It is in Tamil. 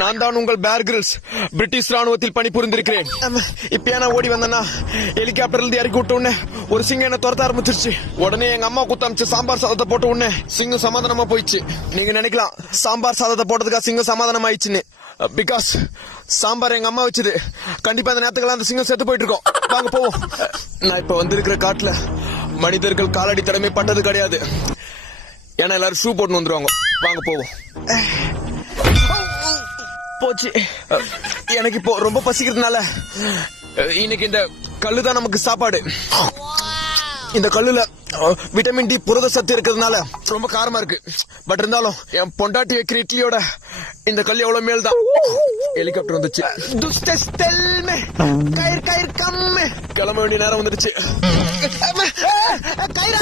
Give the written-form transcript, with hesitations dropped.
நான் தான் உங்கள் பேர் கிரில்ஸ். பிரிட்டிஷ் ராணுவத்தில் பணிபுரிந்திருக்கிறேன். இப்ப நான் ஓடி வந்தேன்னா ஹெலிகாப்டர்ல இருந்து இறக்கி விட்ட உடனே ஒரு சிங்கம் என்ன துரத்த ஆரம்பிச்சிருச்சு. உடனே எங்க அம்மா குத்தமிச்சு சாம்பார் சாதத்தை போட்ட உடனே சிங்கம் சமாதானமா போயிடுச்சு. நீங்க நினைக்கலாம் சாம்பார் சாதத்தை போட்டதுக்காக சிங்கம் சமாதானம் ஆயிடுச்சுன்னு. பிகாஸ் சாம்பார் எங்க அம்மா வச்சது. கண்டிப்பா அந்த நேரத்துக்கெல்லாம் அந்த சிங்கம் செத்து போயிட்டு இருக்கோம். வாங்க போவோம். நான் இப்ப வந்திருக்கிற காட்டுல மனிதர்கள் காலடி தடமே பட்டது கிடையாது. ஏன்னா எல்லாரும் ஷூ போட்டு வந்துருவாங்க. வாங்க போவோம். போச்சு. எனக்கு இப்போ ரொம்ப பசிக்கிறதுனால இன்னைக்கு இந்த கல்லுதான் நமக்கு சாப்பாடு. இந்த கல்லுல விட்டமின் டி புரத சத்து இருக்கிறதுனால ரொம்ப காரமா இருக்கு. பட் இருந்தாலும் என் பொண்டாட்டி வைக்கிற இட்லியோட இந்த கல் எவ்வளவு மேல் தான். ஹெலிகாப்டர் வந்துச்சு. கிளம்ப வேண்டிய நேரம் வந்துருச்சு. கயிறு